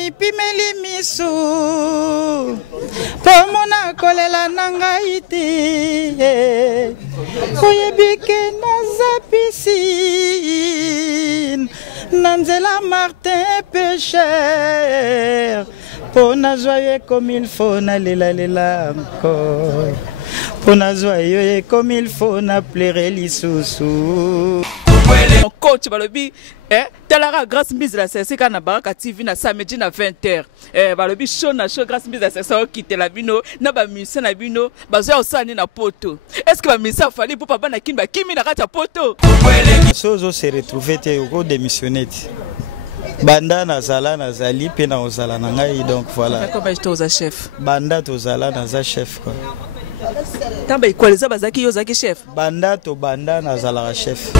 mi pimeli misu pomona kolela nanga iti oyebike nazapisin nanzela Martin Pécheur pona joyeux comme il faut na lela encore pona joyeux comme il faut na pleurer lisusu. Mon coach balobi telara grâce mise la CC na Baraka TV na samedi na 20h balobi show na show grâce mise la CC quitter la bino na ba musicien na bino bazo osani na poto. Est-ce que ba musicien fallait pour papa na kimba kimi na kata poto sozo se retrouver te au démissionner banda na zala na zali pe na ozala na ngai donc voilà comment je t'ose chef banda to zala na za chef quoi tamba ikwaliza bazaki yo zaki chef banda to banda na zala chef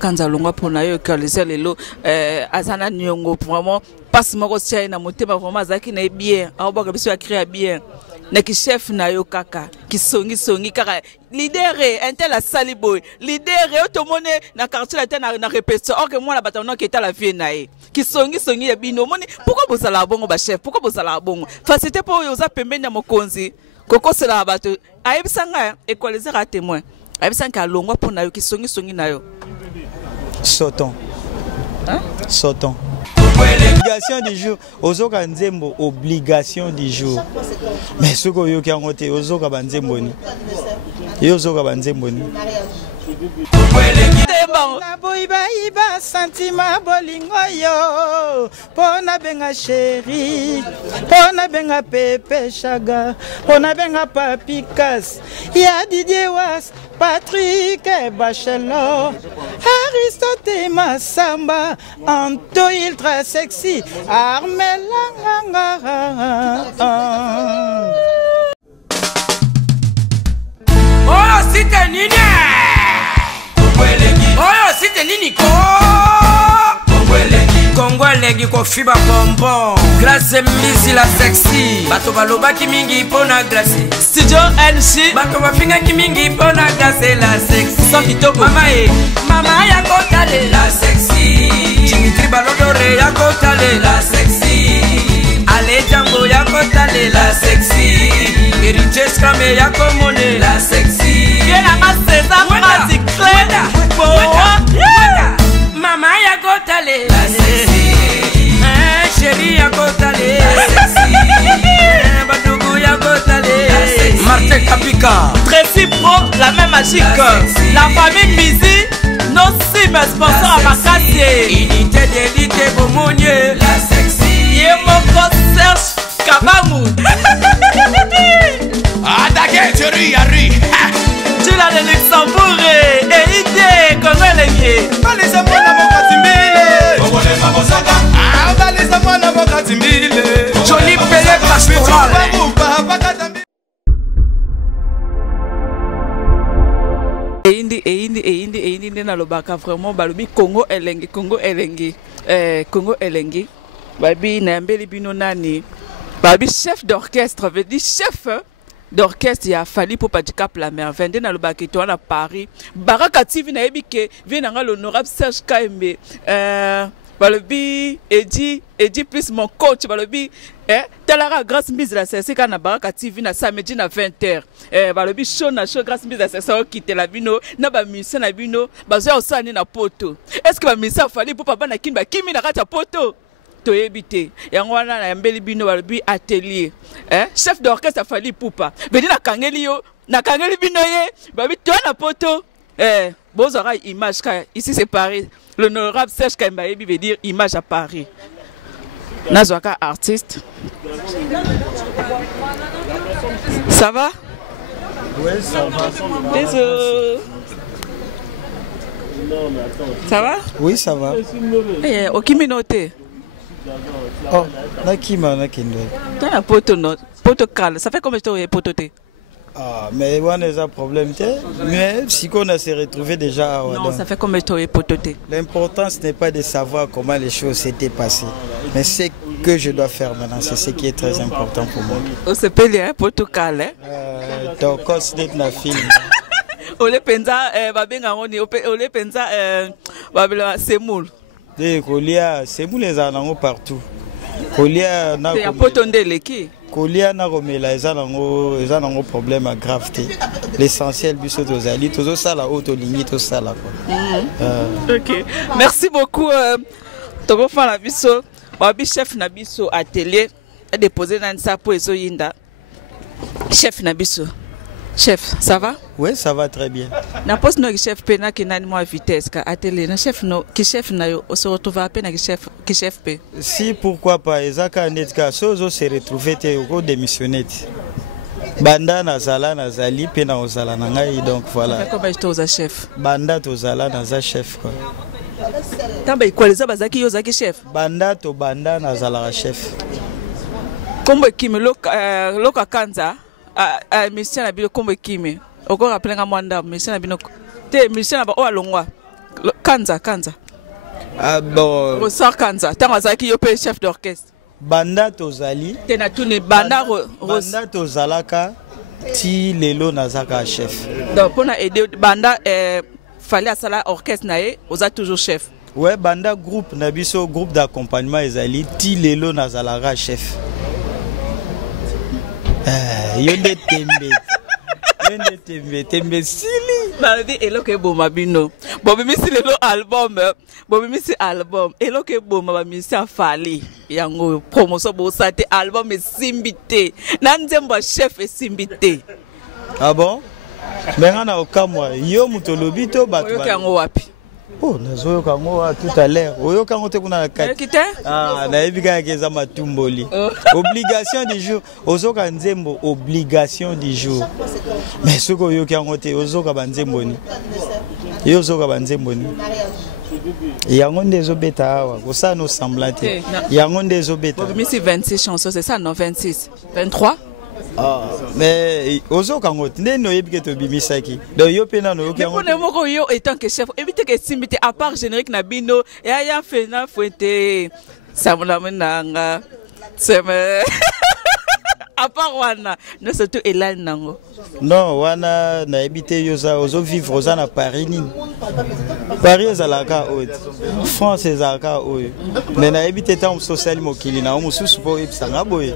kanza longwa pona yo ikwaliza lelo azana nyongo vraiment passe moko tia na motema vraiment zaki na bien aoboka biso ya créer bien na ki chef na yo kaka ki songi kaka leader intel la saliboy leader otomone na quartier la tena na répétition ok moi la batano qui était la vie nae ki songi ya bino moni pourquoi bosala bongo ba chef pourquoi bosala bongo facilité pour yo za pembeni ya mokonzi koko sela bato ayebisanga équaliser à témoin ayebisanga longwa pona yo ki songi na yo sauton obligation du jour ozoka nzembo obligation du jour mais soko yo ki angote ozoka banzembo ni yo zoka banzembo ni na boiba sentiment bolingo yo pona benga chéri pona benga Pepe Chaga pona benga Papikas ya Didier Was Patrick Bachelot Aristote Massamba Anto ultra sexy Armelanga oh site nini oyo site nini ko Kongolegi ko fiba bonbon Grace misi la sexy bato balobaki mingi pona Grace studio NC bato bafingaki mingi pona Grace la sexy so kitoko mama ya kotale la sexy Dimitri Balodore ya kotale la sexy Ale Django ya kotale la sexy Heritage Scrame ya komone la sexy Viena Masesa Magic Cleda mama ya kotale la sexy chérie ya kotale la sexy badougou ya kotale la sexy Martin Kapika Tracy Pro la même magique la famille Mizi nos cimes sponsors à Makassie unité d'élite Bomonier la sexy Yemoko Serge Kabamu Adake chérie Yari Tula de Luxembourg et idée Congo-Lengi balisa mwana mokatimbile Kongolema Bosaka balisa mwana mokatimbile Joli Pele Pastoral Eindi na lobaka vraiment balobi Congo elengi babi na mbeli bino nani babi chef d'orchestre veut dire chef d'orchestre ya fali pour Padicap la mer vende na lobaka to na Paris Baraka TV na ebike vient na l'honorable Serge Kaembe balobi Edi plus mon coach balobi telara grâce mise la CC na Baraka TV na samedi na 20h balobi show na show grâce mise la CC quitter la bino na ba musicien na bino bazo osani na poto. Est-ce que ba musicien fallait pour papa na kimba kimi na kata poto toyebite yango wana na mbeli bino balobi atelier chef d'orchestre fallait poupa bedi na kangeli bino ye babi to na poto bozora image ka ici c'est Paris. L'honorable Serge Kaimbayebi veut dire image à Paris. Nazwaka artiste. Ça va? Oui, ça va. Désolé. Ça va? Oui, ça va. Okiminote. Oh, nakima nakindo. T'as un poto cal. Ça fait combien de temps que pototé? Ah, mais on a un problème, mais si on a se retrouvé déjà. Non, ça fait combien de temps que pototé? L'important ce n'est pas de savoir comment les choses s'étaient passées, mais ce que je dois faire maintenant, c'est ce qui est très important pour moi. On se peut lire un poto cal, hein? Donc, c'est na film. Ole penza babenga ngoni ole penza babela semoul. Des colia semoul les anango partout. Kolia na ya potonde leki. Kolia na romela eza nango problème grave te. L'essentiel biso tozali tozo sala auto lingi to sala quoi. OK. Merci beaucoup Togo fa na biso. Wabi chef na biso atelier a déposé dans sa po ezo yinda. Chef na biso. Chef, ça va? Oui, ça va très bien. Na poste no chef pena ki nani mo vitesse ka atelier na chef no ki chef na yo se retrouve à peine ki chef pe. Si pourquoi pas ezaka netka sozo se retrouver te ko démissionner. Banda na zala na zali pe na ozala na ngai donc voilà. Comment je t'ose chef? Banda to zala na za chef quoi. Tamba ikwaliza bazaki yo zaki chef. Banda to banda na zala chef. Kombo kimi loka kanza mission na bino kombo kimi. Oko rappeler nga mwanda mission na bino. Te mission na ba o alongwa. Kanza. Ah bon. Ressort kanza. Tanga zaki yo pe chef d'orchestre. Banda to zali. Te na tuni banda to zalaka ti lelo na zaka chef. Donc pour na aider banda fallait à sala orchestre nae, vous êtes toujours chef. Ouais, banda groupe nabiso groupe d'accompagnement ezali ti lelo na zalara chef. Yonde tembe sili. Maladi eloke boma bino. Bobi misi lelo album. Bobi misi album. Eloke boma ba misi afali. Yango promotion bo sate album esimbite. Nanzemba chef esimbite. Ah bon? Mengana okamwa yo mutolobi to batu. Oyoka yango wapi? Oh, nazo kango tout à l'heure. Oyoka ngote kuna na kati. Ah, na ebika keza matumboli. Obligation du jour. Ozoka nzembo obligation du jour. Mais ce ko yoka ngote ozoka banzembo ni. Yo zoka banzembo ni. Yango ndezo beta awa. Kosa no semblante. Yango ndezo beta. Bobi misi 26 chansons, c'est ça non 26. 23. Ah, mais ozo kangote ndeno yebike to bimisaki. Donc yo pena no yoki yango. Mais moko yo étant que chef, éviter que simbité à part générique na bino et aya fena fuente samula menanga. Seme à part wana, no surtout Elan nango. Non, wana na ebité yoza ozo vivre oza na Paris ni. Paris ezalaka haute. France ezalaka oyo. Mais na ebité ta social mokili na mususu po ebisanga boye.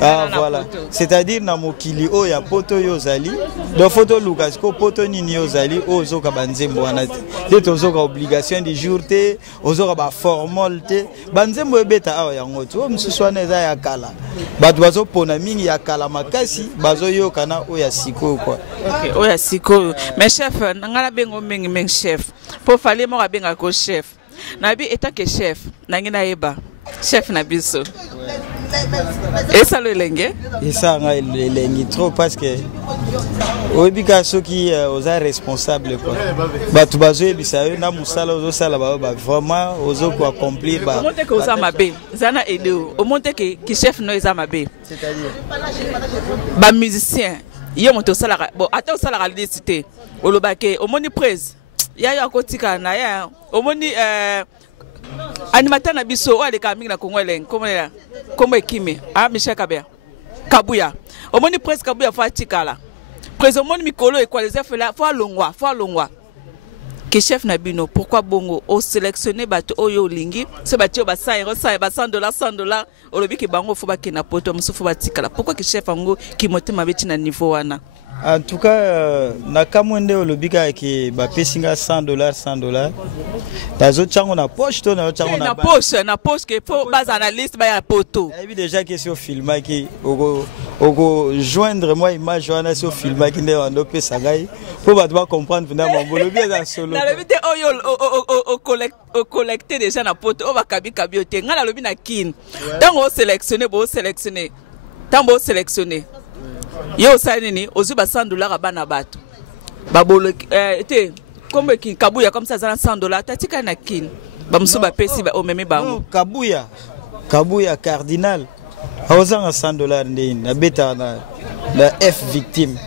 Ah voilà. C'est-à-dire na mokili oyo ya poto yozali, do photo Lucas ko poto nini yozali ozo ka banzembo wana. De tozo ka obligation du jour te, ozo ka ba formalité. Banzembo ebeta awa yango to mususu wana eza ya kala. Batu bazo pona mingi ya kala makasi bazo yoka na oya siko quoi. OK, oya siko. Mais chef, ngala bengo mingi chef. Pour fallait mo benga ko chef. Na bi étant que chef, nangina eba. Chef na biso. Et ça le lenge? Et ça nga lengi trop parce que obika soki oza responsable quoi. Batu bazo ebisa na musala ozo sala ba vraiment ozo ko accomplir ba. Monte que oza mabe. Zana edo. O monte que chef no eza mabe. C'est-à-dire ba musicien, yo monte sala bon ata osala la licité. Olobake omoni praise. Ya yo akotika na ya. Omoni animateur na biso wale ka mingi na Kongoleng comme ekime Michel Kabuya omoni presque Kabuya fa tikala presque omoni mikolo equaliser fa longwa que chef na bino pourquoi bongo o sélectionner bato oyo lingi se bato ba $100 olobi ki bango fo ba kina poto musufu ba tikala pourquoi que chef ango ki motema beti na niveau wana. En tout cas, na kamwende olobika ki ba pesinga $100. Dazo chango na poche to na chango na poche que faut base analyste ba ya poto. Et déjà que sur filma ki ogo joindre moi image wana sur filma ki nde wando pesa ngai pour ba doit comprendre finalement bolobi za solo. Na lobite oyo o collecter déjà na poto o ba kabi ote ngala lobi na kin. Tango sélectionner Tango sélectionner. Yo saini ozu ba $100 abana bato. Babolo te comme ki Kabuya comme ça za $100 tatika na kin. Ba musu ba pesi ba omeme bango. Kabuya cardinal. Awazanga $100 ndeni na beta na F victime.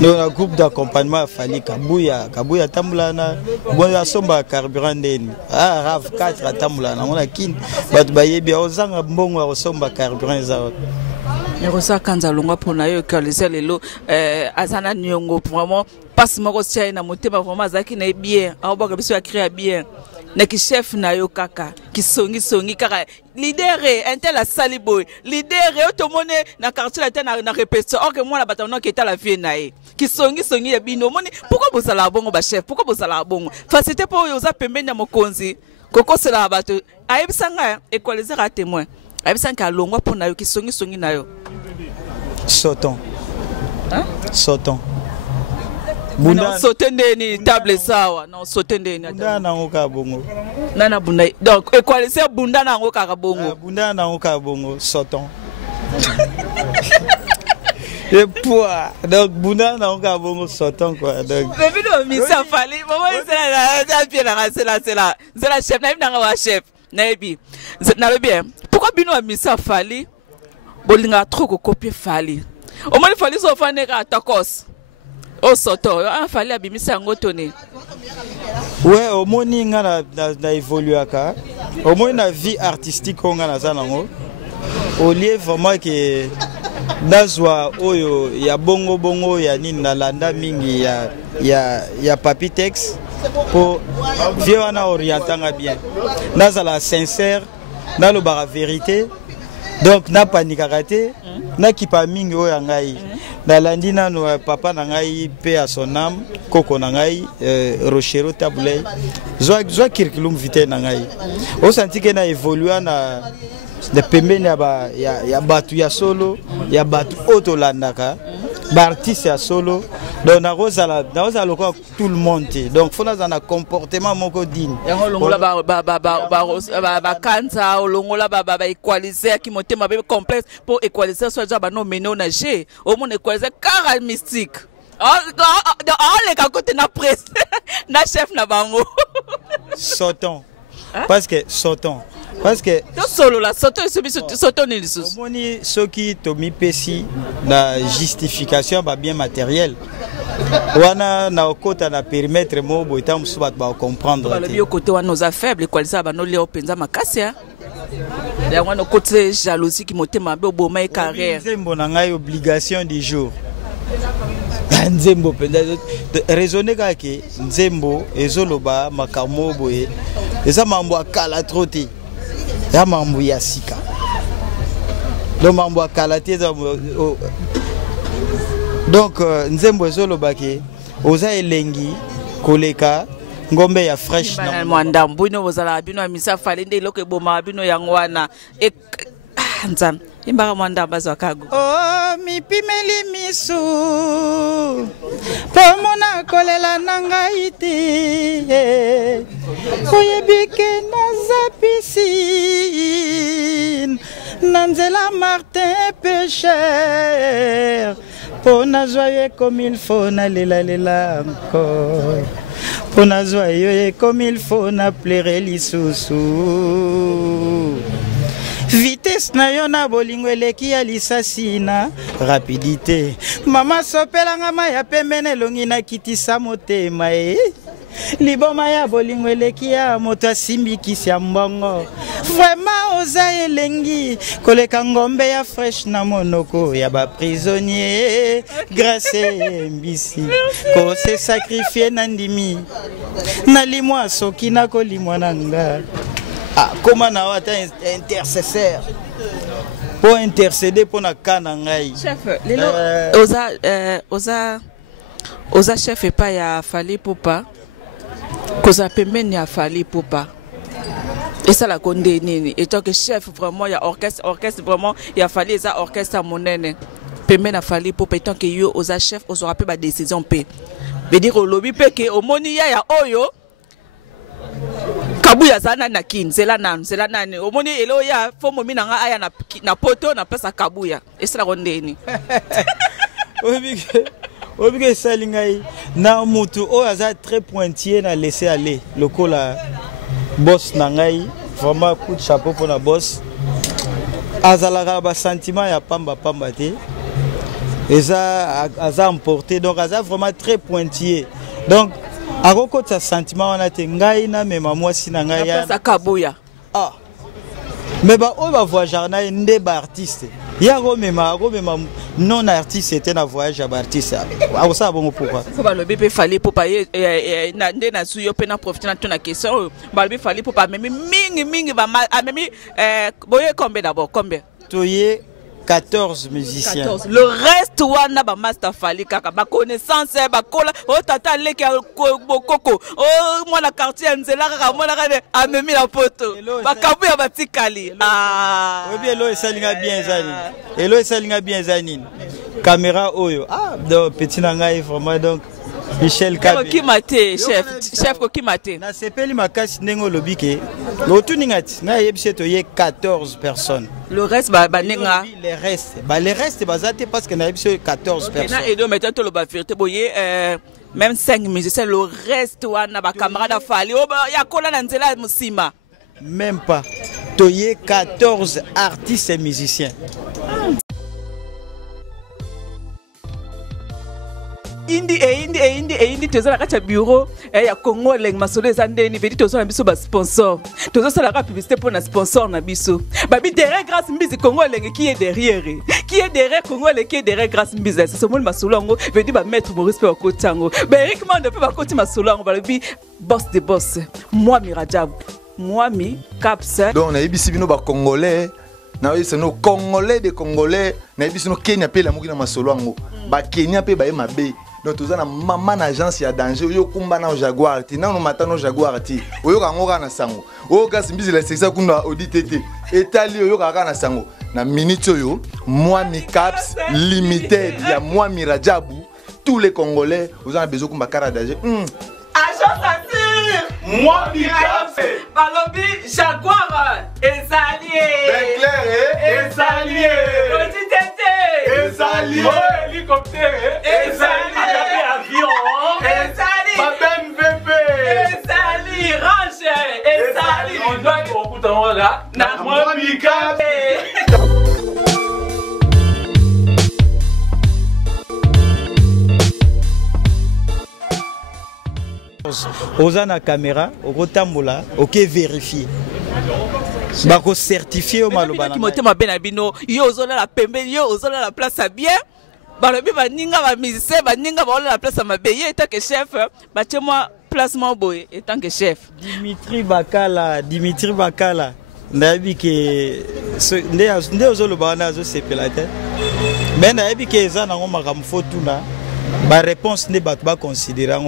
Dans un groupe d'accompagnement fali Kabuya tambula na bon somba carburant ndeni. Ah RAV 4 tambula na mona kin. Bat bayebi awazanga mbongo somba carburant za. Nerosa kanza longa pona yo kaliser lelo azana nyongo vraiment passe moko sia na motema vraiment azaki na bien aoba biso ya créer bien na ki chef na yo kaka ki songi kaka leader intel la saliboy leader to mone na quartier la na répétition or que moi la batanon qui était la vie na e ki songi ya bino mone pourquoi bozala bongo ba chef pourquoi bozala bongo facilité pour yo za pembeni ya mokonzi koko sela bato ayebisanga equaliser à témoin ayebisanga longwa pour na yo ki songi na yo Sauton. Hein? Sauton. Bunda sauter ni table sawa non sauter ni bunda na ngoka bongo nana bunda donc equaliser bunda na ngoka bongo bunda na ngoka bongo sauton. Et poids donc bunda na ngoka bongo sauton quoi donc mais bino misa fali maman c'est la chef na wa chef naibi na bien pourquoi bino misa fali bolinga trop copier fali au moins fali so faneka takos o soto a fali abimisa ngotone ouais au moins nga na évoluer ka au moins na vie artistique nga na zanango au lieu vraiment que nazwa oyo ya bongo ya nini na landa mingi ya papitex pour vivre na orientanga bien nazala sincère na lo bara vérité donc na panika raté na kipa mingi oyo ngai na landi nano papa na ngai pe à son âme koko na ngai Rochero Tabulay zo kirkilum vite na ngai o senti que na évoluer na de pembeni ya batu ya solo ya batu otolandaka ba artiste ya solo donc na rozala tout le monde donc faut na un comportement moko digne yango longola ba kanza longola ba equaliser ki motema be complexe pour equaliser soit ja ba no ménager au monde equaliser car mystique le ka côté na presse na chef na bango sortons parce que sortons parce que solo la soto ni lisusu omoni soki tomi pesi na justification ba bien matériel wana na okota na périmètre mo boita musu bat ba comprendre le bio côté wana nos faible quoi ça ba no leo penza makasi ya wana côté jalousie qui motema be oboma e carrière nzembo na ngai obligation du jour nzembo penza raisonner kake nzembo ezoloba makamo boye eza mambo akala troti ya mambo ya sika donc mambo akala te donc nzembo ezoloba ke oza elengi koleka ngombe ya fresh na mwanda mbino bozala bino misa fali nde lokwe boma bino yangwana nzam imbaka mwanda bazwa kago mipimeli misu pomona kolela nanga iti oyebike nazapisine nanzela Martin Pécher pona joye comme il faut na lela encore pona joye comme il faut na pleurer lisusu vitesse na yo na bolingo eleki ya lisasi na rapidité mama sopelanga maya pembene elongi na kitisa motema liboma ya bolingo eleki ya moto asimbikisi ya mbongo vraiment oza elengi koleka ngombe ya fresh na monoko ya baprisonnier grâce mbisi ko se sacrifier na ndimi na limwa soki na kolimwa na nga comment na wata intercesseur pour intercéder pour na kana ngai chef lelo oza chef pa ya fali popa koza pembeni ya fali popa et ça la konde nini et tant que chef vraiment ya orchestre vraiment ya fali eza orchestre monene pembeni ya fali popa et tant que yo oza chef ozora pe ba décision pe veut dire au lobby pe ke omoni ya oyo kabuya zana na kin zela nani omoni elo ya fomo minanga aya na poto na pesa kabuya esala kondeni obike salingai na mutu o aza très pointillé na laisser aller lokola boss na ngai vraiment coup de chapeau pour na boss azalaka ba sentiment ya pamba te aza emporté donc aza vraiment très pointillé donc akoko ta sentiment wana te ngai na mema mwasi na ngai ya kabuya mais ba o ba voyager na nde ba artiste ya go mema non artiste c'était un voyage à artiste. Ah ça bon pourquoi? Le bébé fallait pour pas nande na suyo pe na profiter na tuna question. Ba le bébé fallait pour pas même mingi ba même boye combien d'abord combien? Toyé 14 musiciens. 14. Le reste wana ba master fallait kaka ba connaissance ba kola o tata leki bokoko o moi la quartier nzela kaka moi la amemi la photo ba kabu ya batikali ah oui bien lo esalinga bien zani elo esalinga bien zani caméra oyo ah donc petit nangai vraiment donc Michel Kabe qui maté chef ko qui maté na sepeli makasi ndengo lobike lotuningati na yebise to ye 14 personnes. Le reste ba nenga les restes bazate parce que na yebise 14 personnes. Et donc maintenant le ba vérité boye même 5 musiciens le reste wana ba camarade fali o ya kola na nzela musima même pas toye 14 artistes et musiciens. Indi tozala kati ya bureau ya Congo leng masolo ezandeni vedi tozala biso ba sponsor tozosala ka publicité pour na sponsor na biso babi derrière grâce mbizi Congo leng qui est derrière Congo leng qui est derrière grâce mbizi c'est ce mot masolo ngo vedi ba mettre Maurice pe kotango ba Eric Mande pe ba koti masolo ngo babi boss de boss moi Mirajab moi mi Caps donc on a ebisi bino ba congolais na c'est nos congolais des congolais na ebisi no Kenya pe la muki na masolo ngo ba Kenya pe ba mabe. Donc tout ça na maman agence ya danger yo kumba na Jaguar ti na no matano Jaguar ti oyo kangoka na sango oyo kasi mbizi la sexa kuna auditete etali oyo kaka na sango na minute oyo moi mi Caps limited ya moi Mirajabu tous les congolais vous avez besoin kumba kara danger agence assure moi mi Caps balobi Jaguar ezalié ben clair ezalié auditete ezalié hélicoptère ezalié avion ezali Babem VP ezali range ezali on doit okuta wala na moi mi Caps oza na caméra okotambola ok vérifier bako certifier o maloba na motema bena bino yo ozola la pembe yo ozola la place à bien balobi baninga ba musicien baninga ba la place à mabe ye tant que chef batie moi placement boy et tant que chef Dimitri Bakala ndabi ke nde ozoloba na zo sepela te mais ndabi ke eza na ngoma ka mfotuna ba réponse ne bat ba considérer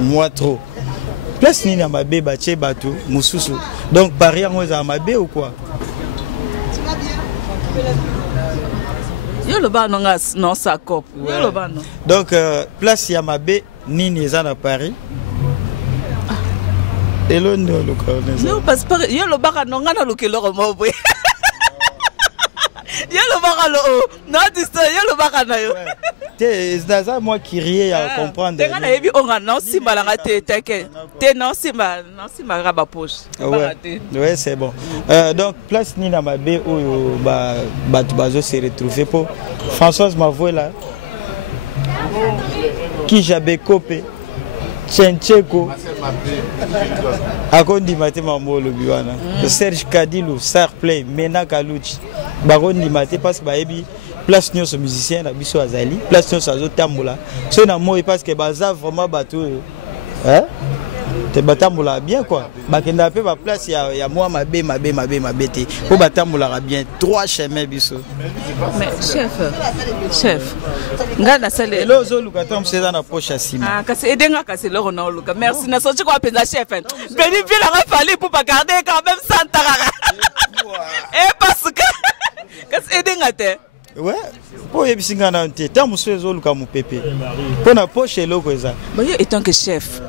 moi trop place ni na mabe batie bato mususu donc pari yango za mabe ou quoi yo le ba non ça cop yo le ba non donc place ya mabe nini eza na Paris elo ndo lo connais non parce que yo le ba non ngana lokelo mo boy yo le ba lo non distance yo le ba na yo c'est moi qui riais à comprendre. Ouais, c'est bon. Donc place ni na mabe où bazo se retrouver pour Françoise Mavoué là qui j'avais copé Tchencheko Akondi Mate Mamolo Biwana Serge Kadilou Sarplay Mena Kalouchi Barondi Mate parce que baebi place nyonso musicien na biso azali place nyonso azotambola so na moi parce que baza vraiment bato hein te batambola bien quoi bakenda pe ba place ya moi mabe te po batambola bien trois chemins biso mais chef ngana sale lozo lukatam c'est na poche asima ah kasi edenga kasi loro na luka merci na sochi kwa penza chef beni bien la fallait pour pas garder quand même santarara et parce que kasi edenga te ouais pour yebisinga na nte ta muso ezoluka mupepe pona poche loko eza ba yo étant que chef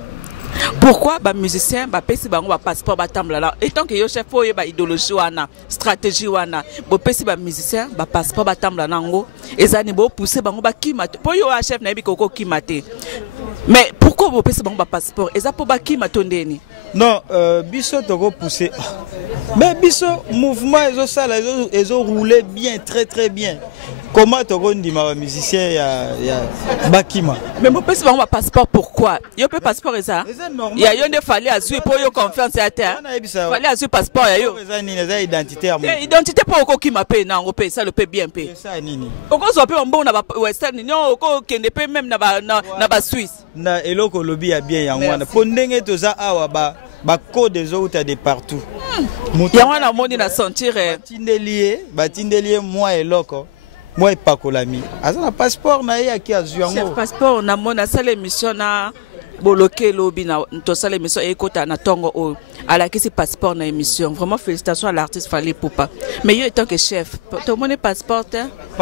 pourquoi ba musicien ba pesi bango ba passeport ba tambla là étant que yo chef pour ba idéologie wana stratégie wana bo pesi ba musicien ba passeport ba tambla nango ezani bo pousser bango ba kimate pour yo chef na biko ko kimate mais pourquoi bo pesi bango ba passeport eza pour ba kimate ndeni non biso toko pousser mais biso mouvement ezo sala ezo rouler bien très bien comment tu as musicien ya Bakima. Mais mon père un passeport pourquoi? Il y a un passeport et ça. Il y a un fallait assurer pour yo confiance à terre. Fallait assurer passeport ya yo. Identité à moi. Identité pour ko qui m'appelle na on paye ça le paye bien paye. Ça nini. Oko so pe bon na ba Western Union oko kende pe même na ba Suisse. Na eloko lobby ya bien ya ngwana. Pondenge toza awa ba code des autres de partout. Ya wana moni na sentir batindelié moi eloko. Moi pakolami. Asa na passeport na ya ki azuango. Chef passeport na mona sala émission na boloké lobby na to sala émission ekota na tongo o ala kisi passeport na émission. Vraiment félicitations à l'artiste Fally Ipupa. Mais yo étant que chef, to moni passeport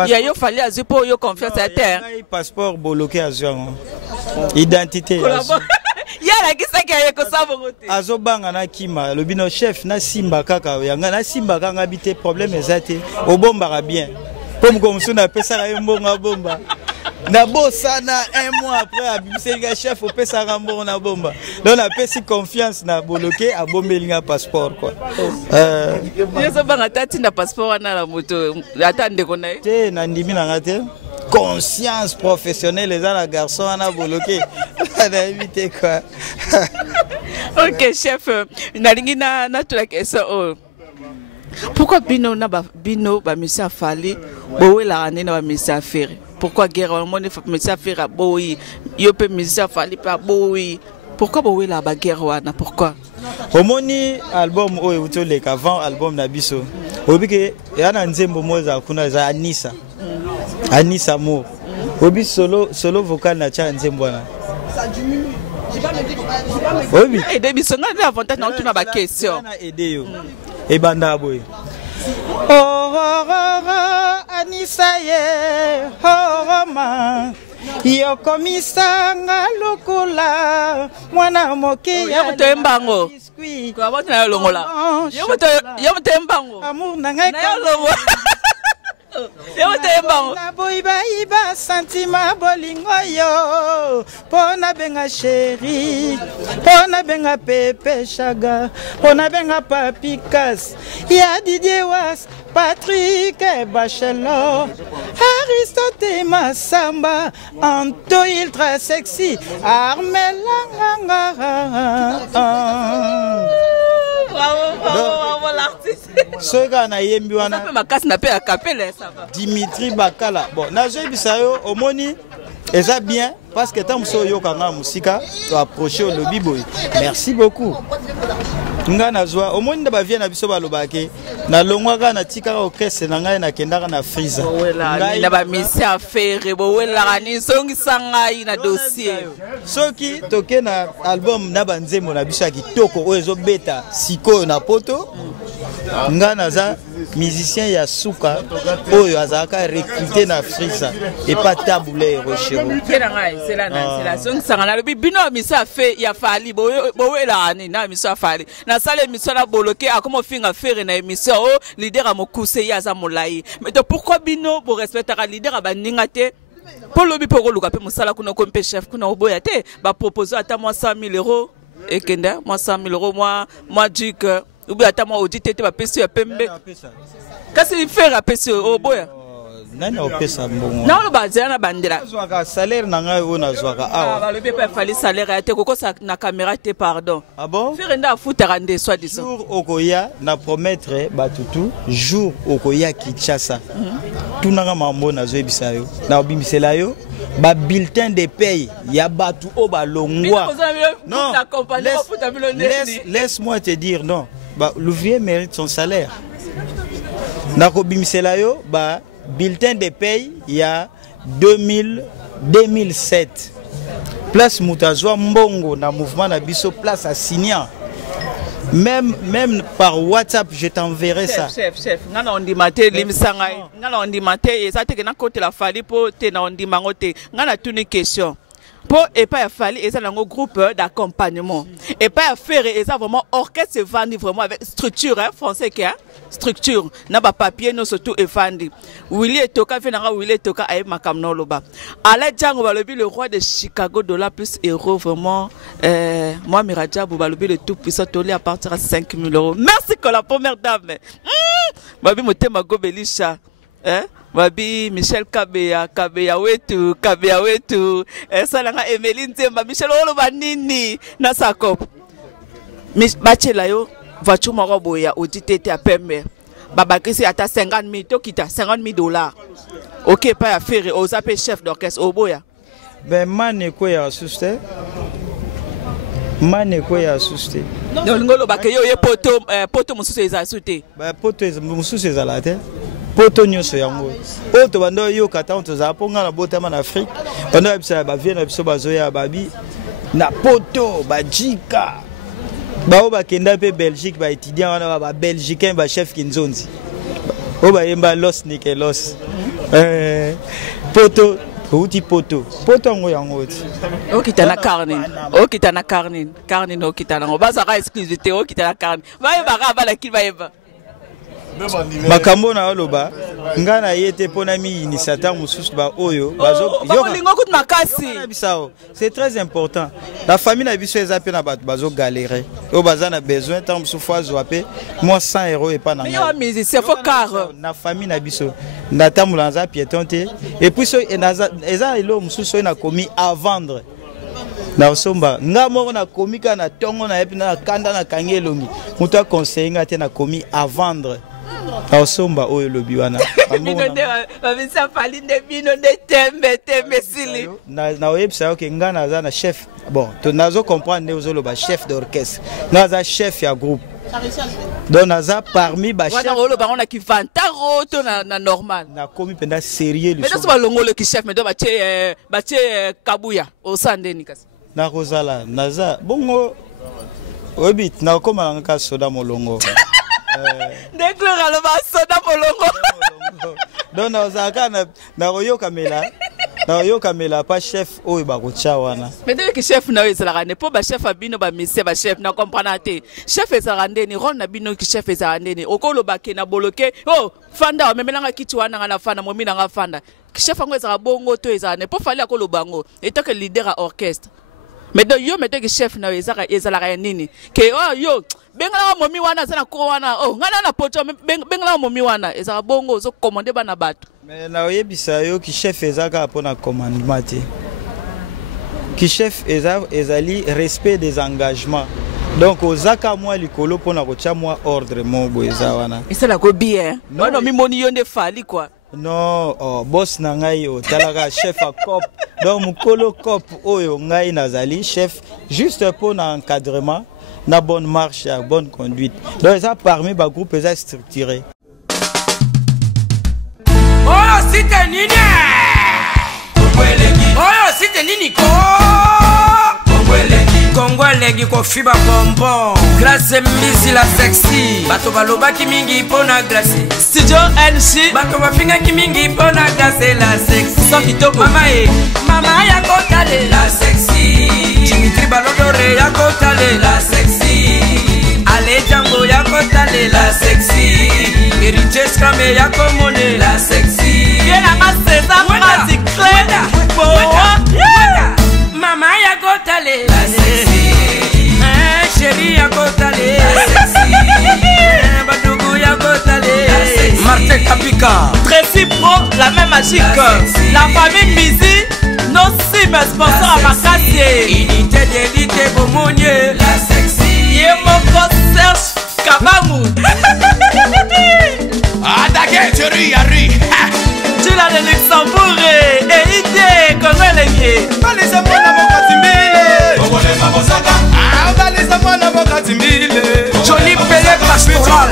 ya yo fallait azu pour yo confiance à terre. Passeport boloké azuango. Identité. Yala kisa kya ko sabongote. Azobanga na kima le bino chef na simba kaka yanga na simba kanga bité problème ezate obomba bien. Comme on a appelé ça un bon bomba. D'abord ça na un mois après abimser le chef au pesa rambo na bomba. Donc on a pesi confiance na boloké a bombelinga passeport quoi. Yeso banga tati na passeport na la moto. Attendez qu'on a. Té na ndimi na ngate. Conscience professionnelle les la garçon na boloké. On a évité quoi. OK chef, na lingi na toute la question. Pourquoi bino ba monsieur Fally bowe la année na ba monsieur Ferré? Pourquoi guerre on monsieur Ferré bowe yo pe monsieur Fally pa bowe? Pourquoi bowe la ba guerre wana? Pourquoi? Omoni album oyo utoleka avant album na biso. Obike yana nzembo moza kuna za Anissa. Anissa mo. Obi solo vocal na cha nzembo wana. Oui, et des missions avantage dans toute ma question. Et banda boy. Oh Anissa ye ma yo komisa ngalokola mwana moke ya mutembango kwa bote na longola yo mutembango amour na ngai na boiba sentima bolingo yo pona benga chéri pona benga pepe chaga pona benga papikas ya Didier Was Patrick Bachelor Aristote Massamba Anto ultra sexy Armelanga. Bravo l'artiste. Ce gars na yembi wana. Ça peut ma casse na pe acapella ça va. Dimitri Bakala. Bon, na zo bisayo omoni eza bien parce que tant so yo kanga musika to approcher au lobby boy. Merci beaucoup. Nga na zo omoni nda ba vient na biso ba lobake na longwa ga na tika ka orchestre na ngai na kendaka na Friza. Ngai na ba mission Ferré bowela ni songi sangai na dossier. Soki toke na album na banzemo na biso kitoko oyo zo beta siko na poto. Nga naza musicien ya suka oyo azaka recruté na Friza et pas taboulé rochero. C'est la songi sangana le bino misa fait ya Fally bowela ni na misa Fally. Na sala émission na boloké a comment finga faire na émission oh leader a mokuse ya za molai. Mais pourquoi bino pour respecter le leader a baningate pour lobi pour luka pe musala kuna ko mpe chef kuna oboya te ba proposer ata moi 100 000 € et kenda moi 100 000 € moi dik ou bien ata moi audit te ba pesi ya pembe kasi faire a pesi oboya nani opesa mbongo na lo bazana na bandela zwaka salaire na ngai ona zwaka awa ba lobi pe Fally salaire ya te koko sa na caméra te pardon ah bon faire nda futa rende soit disant jour okoya na promettre batutu jour okoya Kinshasa tunanga mambo na zo bisayo na obimisela yo ba bulletin de paye ya batu o ba longwa non laisse-moi te dire non ba l'ouvrier mérite son salaire na kobimisela yo ba bulletin de paye il y a 2007 place Moutazwa Mbongo na mouvement na biso place à Signan même par WhatsApp je t'enverrai ça chef ngana ondimate limsanga ngana ondimate eza te na côté la Fally po te na ondimango te ngana tuni question pour et pas Fally et ça dans groupe d'accompagnement et pas faire et ça vraiment orchestre vandi vraiment avec structure hein français qui a structure na ba papier no surtout et vandi Willy Toka fait na Willy Toka ay makamno loba ala jango balobi le roi de Chicago dollar plus euro vraiment moi Miradjabou balobi le tout puissant tolé à partir à 5 000 €. Merci que la première dame babi motema gobelisha hein Babi Michel Kabeya wetu esalanga Emeline Nzemba Michel oloba nini na sakop bachela yo voiture moko boya auditete ya pembe babakisi ata 50,000 tokita $50,000 OK pas ya faire aux appels chef d'orchestre oboya ben mane ko ya asuste donc ngolo bakeyo ye poto mususu eza sute ba poto mususu ezala te poto nyonso yango oyo to bando yo kata to za ponga na botama na Afrique bando ya bisa ba vie na biso bazoya babi na poto bajika bao bakenda pe Belgique ba étudiant wana ba belgicain ba chef kinzonzi o ba yemba los nikelos poto uti poto ngo yango ti okita na carne okita na bazaka exclusivité okita na carne ba yeba ba la kilba makambo na oloba ngana yete pona mi initiateur mususu ba oyo bazo lingo kut makasi bisao c'est très important la famille na biso ezape na bazo galérer o bazana besoin tant mususu fois zoape moi 100 € et pas na yo mise c'est faux car na famille na biso ndata mulanza piéton te et puis so eza elo mususu na komi à vendre na somba nga moko na komika na tongo na yepi na kanda na kangelongi muto conseiller ngate na komi à vendre Osomba oyo lobiwana. Babisa fali de bino de tembe sili. Na websa ok ngana za na chef. Bon, to nazo comprendre ozo lo ba chef d'orchestre. Naza chef ya groupe. Donc naza parmi ba chef. Wana rolo ba on a ki vantaro to na normal. Na komi penda sérieux le. Mais ça ba longo le ki chef mais do ba che kabuya o sandeni kasi. Na kozala naza bongo obit na koma nga soda molongo. Déclare le soda molongo. Donc na oyo kamela pas chef oyo ba kocha wana. Mais dès que chef na ezala ne po ba chef abino ba mise ba chef na comprendre te. Chef ezala ndeni ron na bino ki chef ezala ndeni. Okolo ba ke na boloke. Oh, fanda memelanga kitu wana na fanda momi na fanda. Ki chef ngo ezala bongo to ezala ne po fali akolo bango. Etant que leader à orchestre. Mais donc yo mettez que chef na ezala nini. Ke oh yo bengala momi wana sana ko wana oh ngana na poto bengala momi wana ezala bongo zo commander bana bato. Mais na oyebisa yo ki chef ezaka pona commandement te. Ki chef ezali respect des engagements. Donc ozaka moi likolo pona kocha moi ordre mo boeza wana. Et ça la go bien. Non mi moni yonde fali quoi. Non, oh, boss na ngai o talaka chef a cop. Donc mukolo cop oyo ngai nazali chef juste pour l'encadrement, na bonne marche, la bonne conduite. Donc ça parmi ba groupe ça structuré. Oh, c'était nini. Oh, c'était nini ko. Kongolegi ko fiba bonbon. Grâce misi la sexy. Bato baloba ki mingi pona grâce. Studio NC. Bato bafinga ki mingi pona grâce la sexy. Sans kitoko. Mama ya kotale la sexy. Dimitri Balodore ya kotale la sexy. Ale Django ya kotale la sexy. Heritage Scramé ya komone la sexy. Viens à César Magic Mama ya kotale la sexy. Chérie ya kotale la sexy. Badougou ya kotale la sexy. Martin Kapika Tracy Pro, la même magique. La famille Mizi, nos cimes sponsors à Makassi. Unité d'élite Bomonier la sexy. Yemoko Serge Kabamu. Attaquez, Yari. Tu l'as de Luxembourg et idée comme elle est bien. Jolie Pelé pastoral.